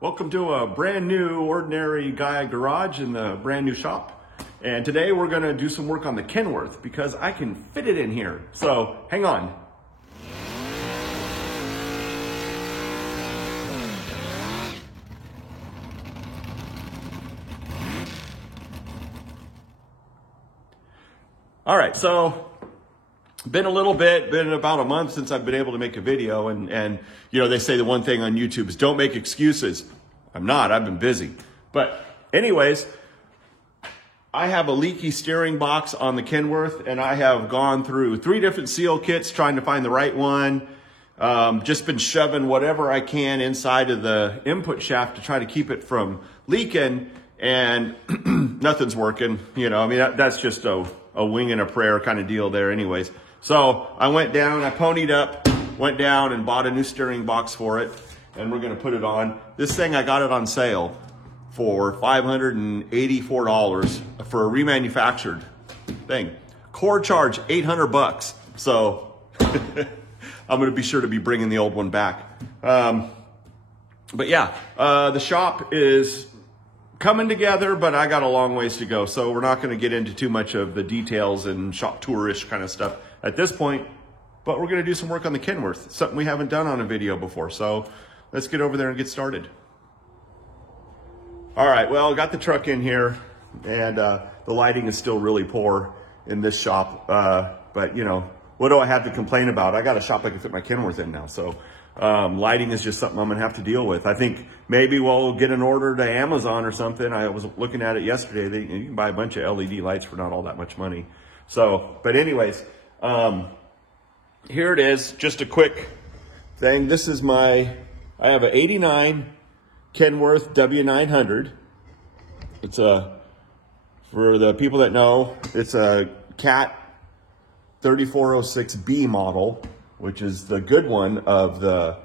Welcome to a brand new ordinary guy garage in the brand new shop. And today we're gonna do some work on the Kenworth because I can fit it in here. So hang on. All right, so been about a month since I've been able to make a video, and you know, they say the one thing on YouTube is don't make excuses. I'm not, I've been busy. But anyways, I have a leaky steering box on the Kenworth, and I have gone through 3 different seal kits trying to find the right one. Just been shoving whatever I can inside of the input shaft to try to keep it from leaking, and nothing's working. You know, I mean, that's just a wing and a prayer kind of deal there anyways. So I went down, I ponied up, went down and bought a new steering box for it, and we're gonna put it on. This thing, I got it on sale for $584 for a remanufactured thing. Core charge, 800 bucks. So I'm gonna be sure to be bringing the old one back. But yeah, the shop is coming together, but I got a long ways to go. So we're not gonna get into too much of the details and shop tour-ish kind of stuff at this point, but we're gonna do some work on the Kenworth, something we haven't done on a video before. So let's get over there and get started. All right, well, got the truck in here, and the lighting is still really poor in this shop, but you know, what do I have to complain about? I got a shop I can fit my Kenworth in now, so lighting is just something I'm gonna have to deal with. I think maybe we'll get an order to Amazon or something. I was looking at it yesterday. You can buy a bunch of LED lights for not all that much money. So, but anyways, here it is, just a quick thing. This is I have an 89 Kenworth W900. It's for the people that know, it's a Cat 3406B model, which is the good one of the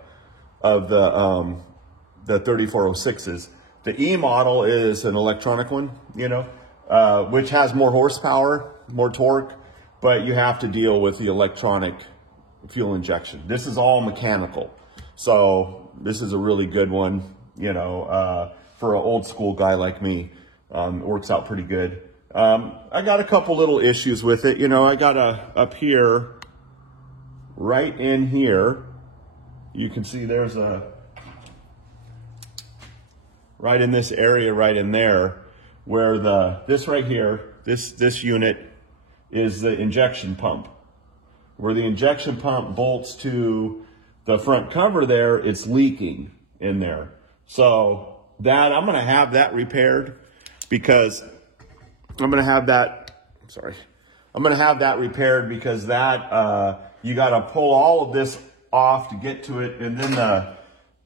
3406s. The E model is an electronic one, you know, which has more horsepower, more torque, but you have to deal with the electronic fuel injection. This is all mechanical. So this is a really good one, you know, for an old school guy like me. It works out pretty good. I got a couple little issues with it. You know, I got up here, right in here, you can see there's right in this area, right in there, where this right here, this unit is the injection pump. Where the injection pump bolts to the front cover there, it's leaking in there. So I'm gonna have that repaired because I'm gonna have that repaired because you gotta pull all of this off to get to it, and then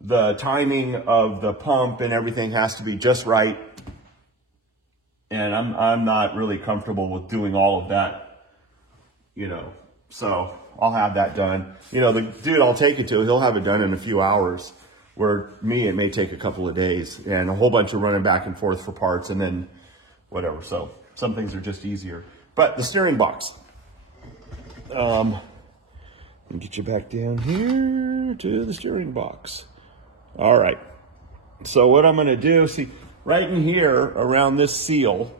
the timing of the pump and everything has to be just right. And I'm not really comfortable with doing all of that, you know. So I'll have that done. You know, the dude I'll take it to, he'll have it done in a few hours, where me, it may take a couple of days and a whole bunch of running back and forth for parts and then whatever. So some things are just easier. But the steering box. Let me get you back down here to the steering box. All right. So what I'm going to do, see, right in here around this seal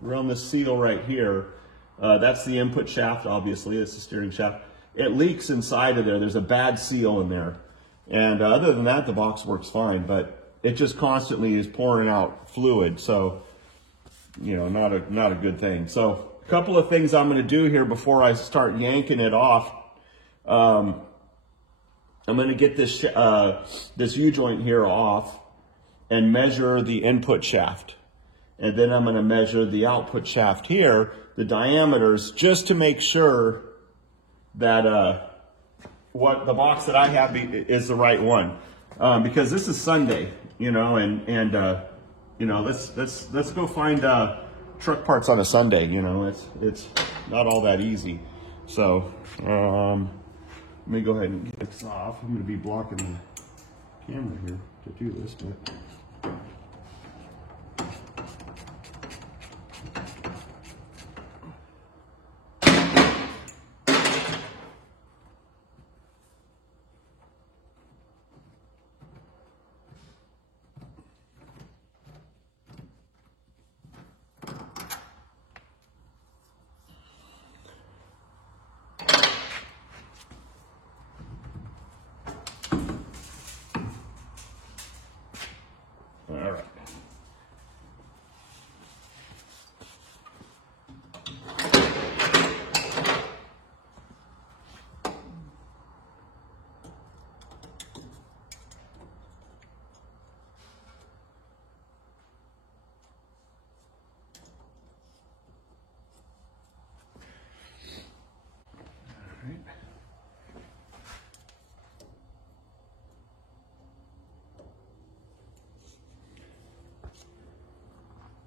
right here, that's the input shaft, obviously. It's the steering shaft. It leaks inside of there. There's a bad seal in there. And other than that, the box works fine, but it just constantly is pouring out fluid. So, you know, not a good thing. So a couple of things I'm going to do here before I start yanking it off. I'm going to get this U-joint here off and measure the input shaft. And then I'm going to measure the output shaft here, the diameters, just to make sure that what the box that I have is the right one. Because this is Sunday, you know, and you know, let's go find truck parts on a Sunday. You know, it's not all that easy. So let me go ahead and get this off. I'm going to be blocking the camera here to do this, but.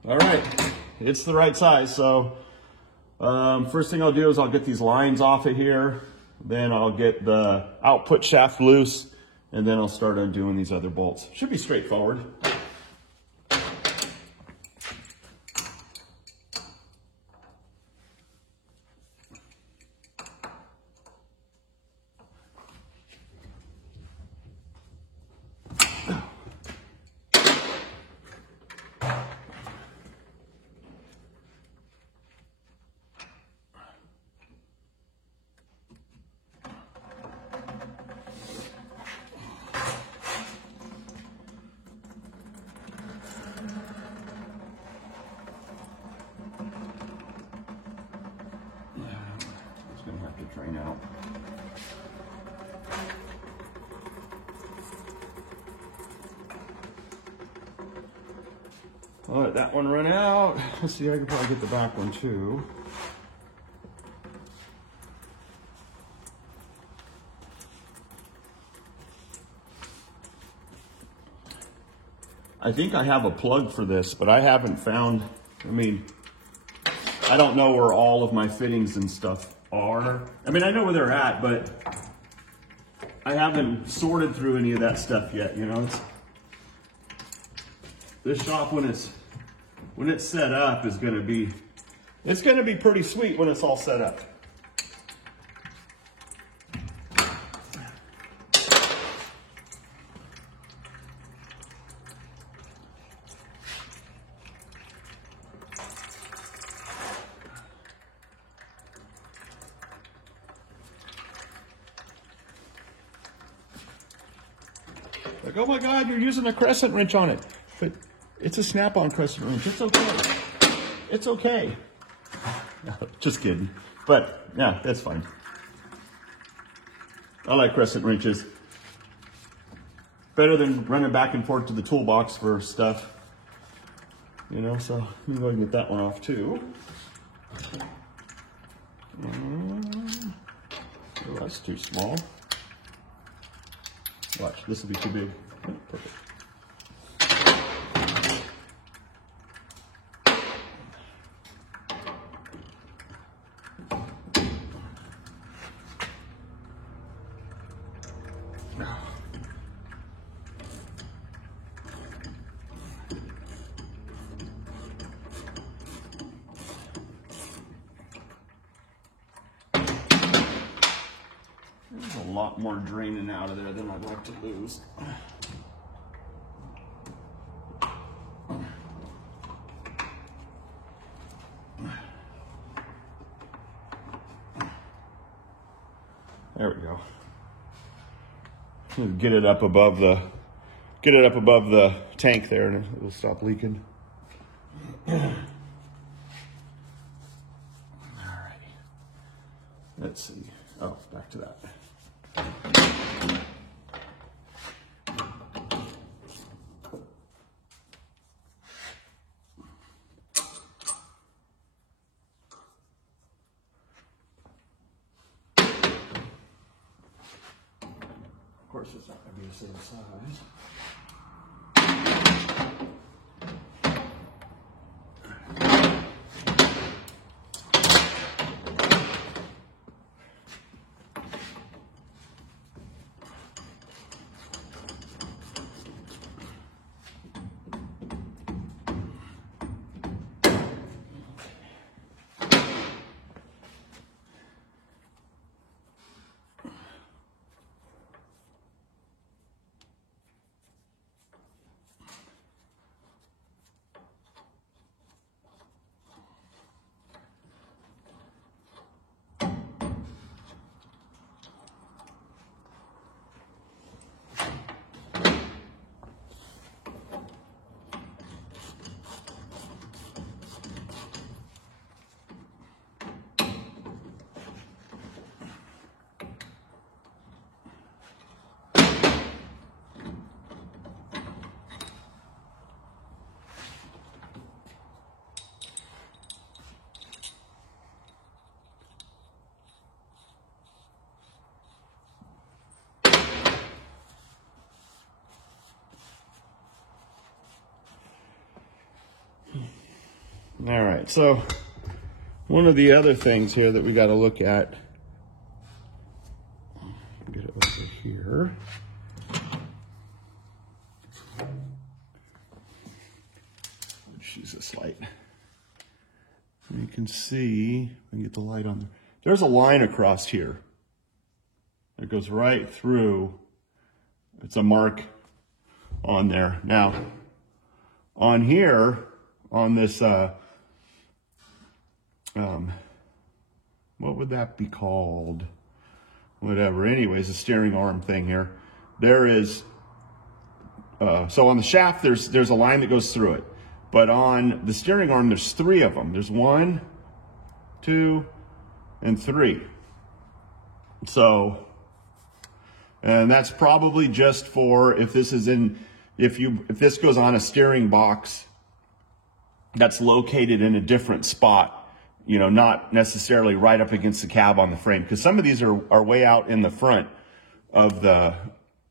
All right, it's the right size. So first thing I'll do is I'll get these lines off of here. Then I'll get the output shaft loose, and then I'll start undoing these other bolts. Should be straightforward. Drain out. I'll let that one run out. Let's see, I can probably get the back one too. I think I have a plug for this, but I haven't found, I don't know where all of my fittings and stuff are. I know where they're at, but I haven't sorted through any of that stuff yet, you know. This shop, when it's set up, is gonna be pretty sweet when it's all set up. Like, oh my God, you're using a crescent wrench on it. But it's a snap-on crescent wrench. It's okay. It's okay. Just kidding. But yeah, that's fine. I like crescent wrenches. Better than running back and forth to the toolbox for stuff. You know, so let me go ahead and get that one off too. Oh, that's too small. Watch, this will be too big. Oh, perfect. There's a lot more draining out of there than I'd like to lose. There we go. Get it up above the tank there, and it will stop leaking. All right. Let's see. Oh, back to that. Of course, it's not going to be the same size. All right, so one of the other things here that we got to look at, get it over here. Let's use this light. You can see, we can get the light on there. There's a line across here. It goes right through. It's a mark on there. Now, on here, on this, what would that be called? Whatever. Anyways, the steering arm thing here. There is, so on the shaft, there's a line that goes through it. But on the steering arm, there's 3 of them. There's 1, 2, and 3. So, and that's probably just for if this is in, if this goes on a steering box that's located in a different spot, you know, not necessarily right up against the cab on the frame, because some of these are way out in the front of the,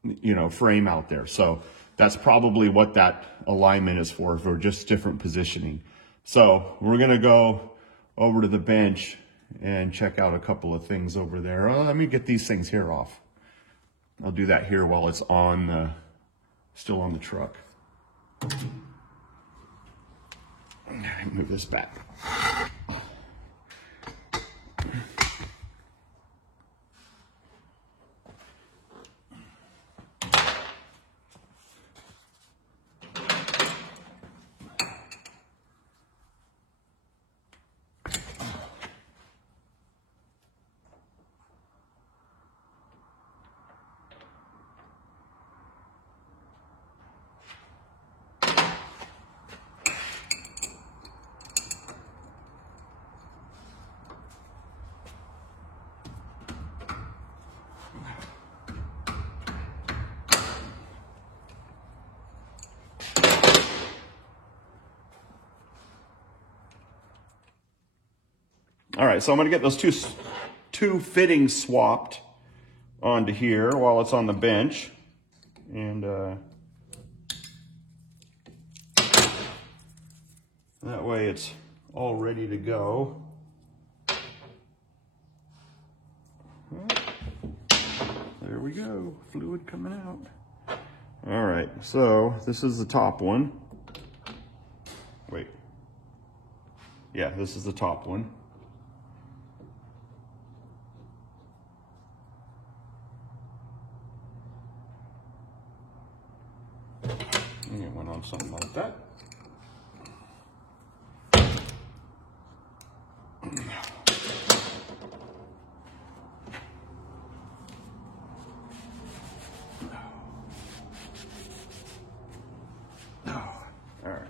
you know, frame out there. So that's probably what that alignment is for just different positioning. So we're going to go over to the bench and check out a couple of things over there. Oh, let me get these things here off. I'll do that here while it's on the, still on the truck. Move this back. All right, so I'm gonna get those two fittings swapped onto here while it's on the bench. And that way it's all ready to go. There we go, fluid coming out. All right, so this is the top one. Wait. Yeah, this is the top one. And it went on something like that. All right.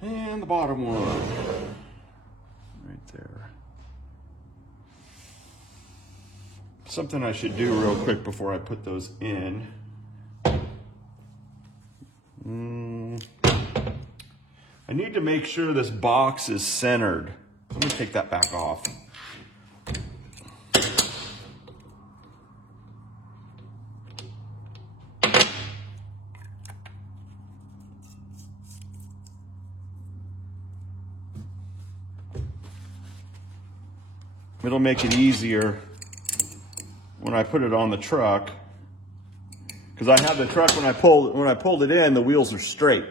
And the bottom one. Right there. Something I should do real quick before I put those in. I need to make sure this box is centered. Let me take that back off. It'll make it easier when I put it on the truck, because I have the truck, when I pulled it in, the wheels are straight.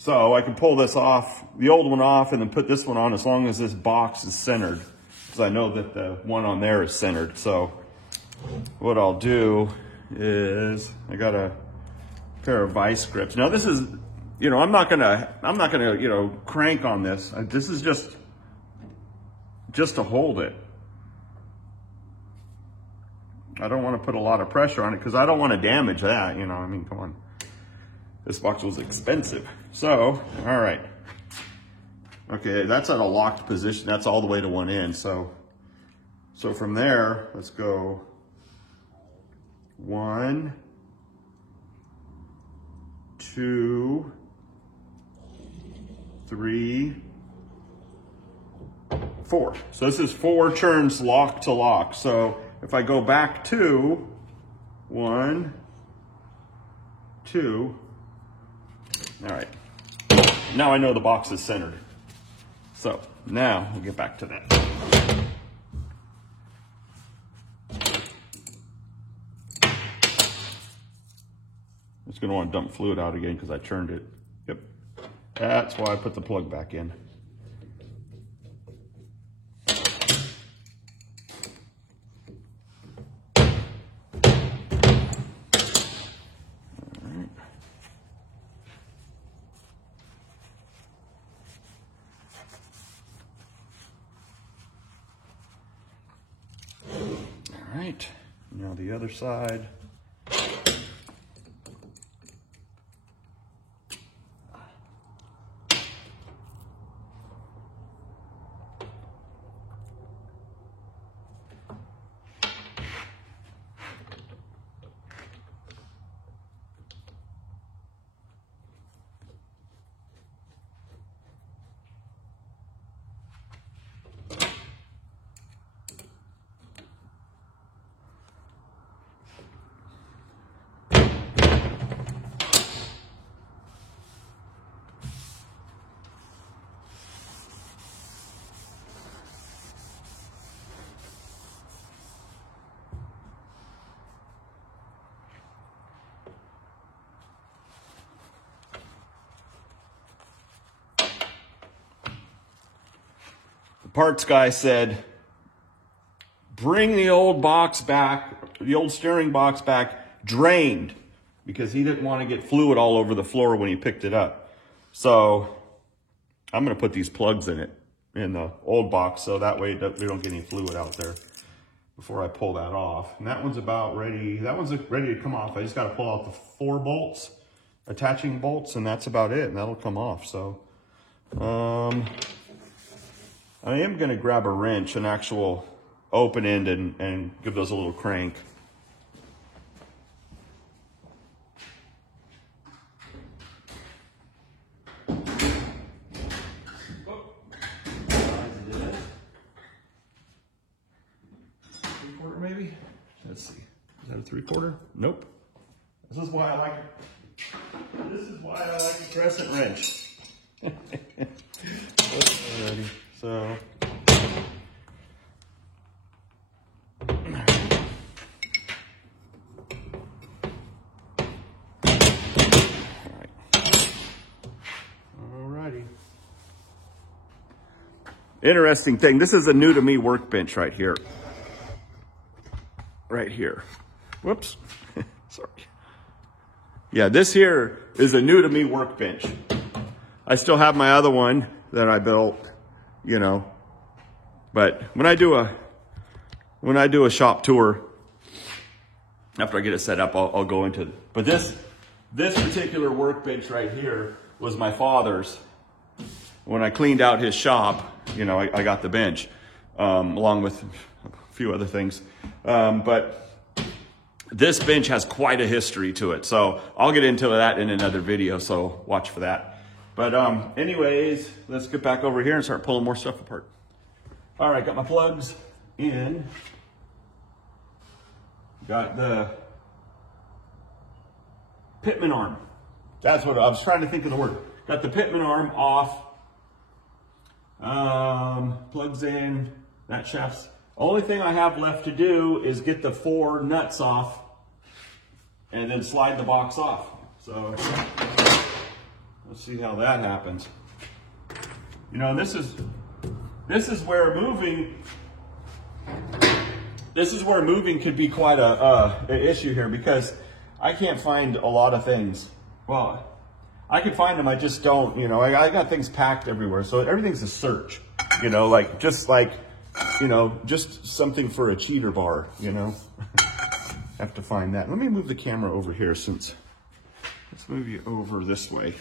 So I can pull this off, the old one off, and then put this one on as long as this box is centered, because I know that the one on there is centered. So what I'll do is, I got a pair of vice grips. Now this is, you know, I'm not gonna, you know, crank on this. This is just to hold it. I don't want to put a lot of pressure on it because I don't want to damage that, you know, I mean, come on. This box was expensive. So, all right. Okay, that's at a locked position. That's all the way to one end. So from there, let's go 1, 2, 3, 4. So this is 4 turns lock to lock. So if I go back 2, 1, 2, all right. Now I know the box is centered. So now we'll get back to that. It's going to want to dump fluid out again because I churned it. Yep. That's why I put the plug back in. All right, now the other side. The parts guy said, bring the old box back, the old steering box back drained, because he didn't want to get fluid all over the floor when he picked it up. So I'm going to put these plugs in it, in the old box, so that way we don't get any fluid out there before I pull that off. And that one's about ready. That one's ready to come off. I just got to pull out the 4 bolts, attaching bolts, and that's about it. And that'll come off. So I am going to grab a wrench, an actual open end, and give those a little crank. Three-quarter maybe? Let's see. Is that a 3/4? Nope. This is why I like it. This is why I like a crescent wrench. Alrighty. So, alrighty. Interesting thing. This is a new to me workbench right here. Right here. Whoops. Sorry. Yeah, this here is a new to me workbench. I still have my other one that I built, you know, but when I do a shop tour, after I get it set up, I'll go into it. But this particular workbench right here was my father's. When I cleaned out his shop, you know, I got the bench, along with a few other things. But this bench has quite a history to it. So I'll get into that in another video, so watch for that. But anyways, let's get back over here and start pulling more stuff apart. All right, got my plugs in. Got the pitman arm. That's what I was trying to think of the word. Got the pitman arm off. Plugs in. That shaft's. Only thing I have left to do is get the 4 nuts off and then slide the box off. So let's see how that happens. You know, this is where moving. This is where moving could be quite an issue here, because I can't find a lot of things. Well, I can find them, I just don't. You know, I got things packed everywhere, so everything's a search. You know, like just something for a cheater bar. You know, have to find that. Let me move the camera over here, since. Let's move you over this way.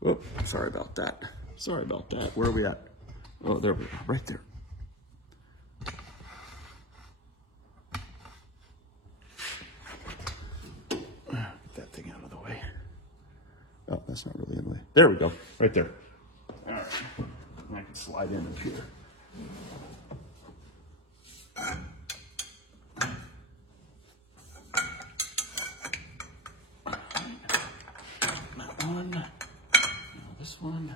Whoop, sorry about that. Sorry about that. Where are we at? Oh, there we are, right there. Get that thing out of the way. Oh, that's not really in the way. There we go, right there. All right, I can slide in up here. That one. one.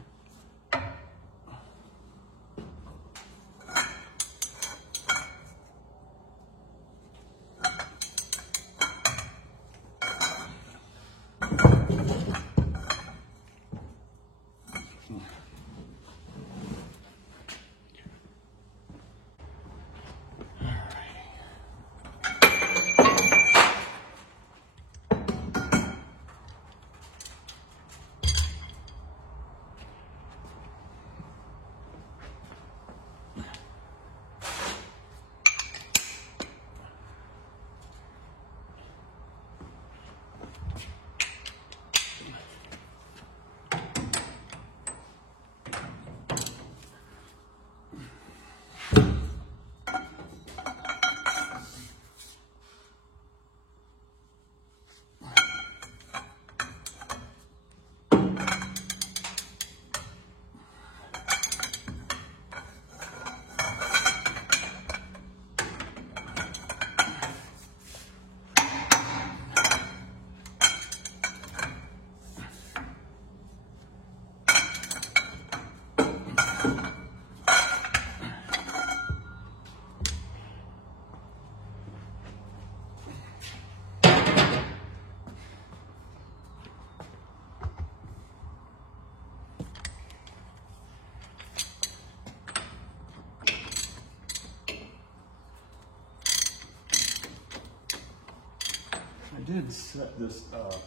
I did set this up.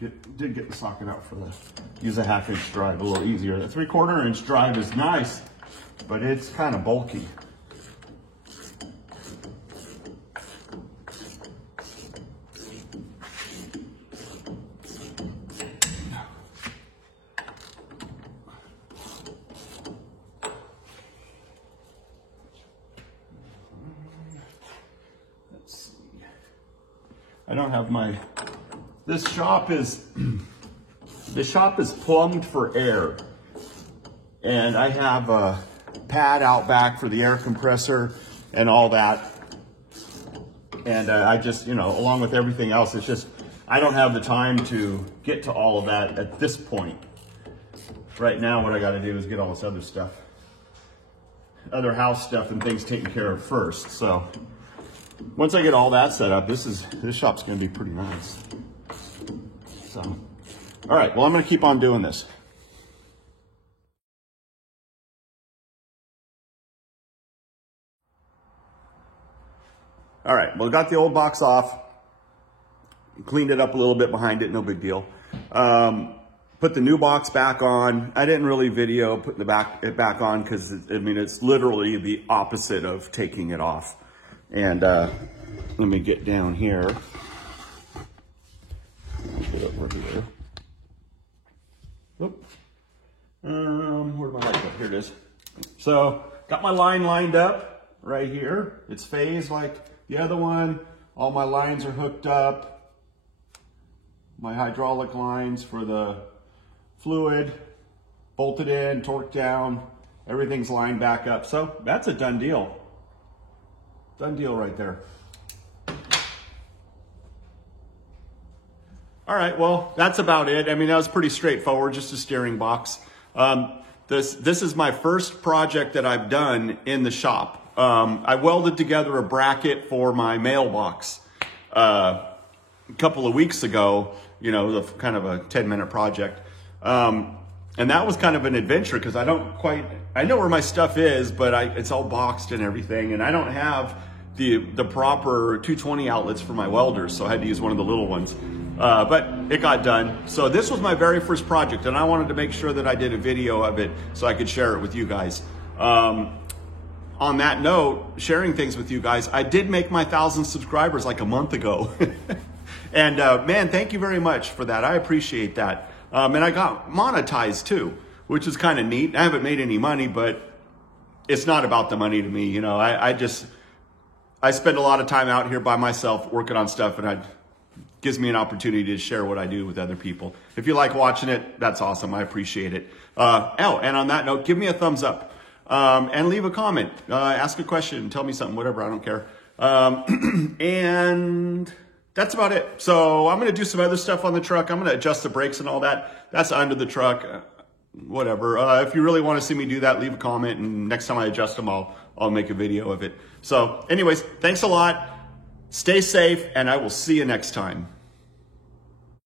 Yeah, did get the socket out for the, use a 1/2 inch drive, a little easier. The 3/4 inch drive is nice, but it's kind of bulky. I don't have my, this shop is plumbed for air. And I have a pad out back for the air compressor and all that. And I just, you know, along with everything else, it's just, I don't have the time to get to all of that at this point. Right now, what I got to do is get all this other stuff, other house stuff and things taken care of first. So once I get all that set up, this shop's going to be pretty nice. So, all right, well, I'm going to keep on doing this. All right, well, I got the old box off, cleaned it up a little bit behind it, no big deal. Put the new box back on. I didn't really video putting it back on because, I mean, it's literally the opposite of taking it off. And let me get down here. Get over here. Oop. Where'd my light go? Here it is. So got my line lined up right here. It's phased like the other one. All my lines are hooked up. My hydraulic lines for the fluid bolted in, torqued down. Everything's lined back up. So that's a done deal. Done deal right there. All right, well, that's about it. I mean, that was pretty straightforward, just a steering box. This is my first project that I've done in the shop. I welded together a bracket for my mailbox a couple of weeks ago, you know, kind of a 10-minute project. And that was kind of an adventure because I know where my stuff is, but it's all boxed and everything, and I don't have the proper 220 outlets for my welders, so I had to use one of the little ones. But it got done. So this was my very first project, and I wanted to make sure that I did a video of it so I could share it with you guys. On that note, sharing things with you guys, I did make my 1,000 subscribers like a month ago. And man, thank you very much for that. I appreciate that. And I got monetized too, which is kind of neat. I haven't made any money, but it's not about the money to me. You know, I spend a lot of time out here by myself working on stuff, and it gives me an opportunity to share what I do with other people. If you like watching it, that's awesome. I appreciate it. And on that note, give me a thumbs up. and leave a comment, ask a question, tell me something, whatever, I don't care. And that's about it. So I'm going to do some other stuff on the truck. I'm going to adjust the brakes and all that. That's under the truck, whatever. If you really want to see me do that, leave a comment, and next time I adjust them, I'll make a video of it. So anyways, thanks a lot. Stay safe, and I will see you next time.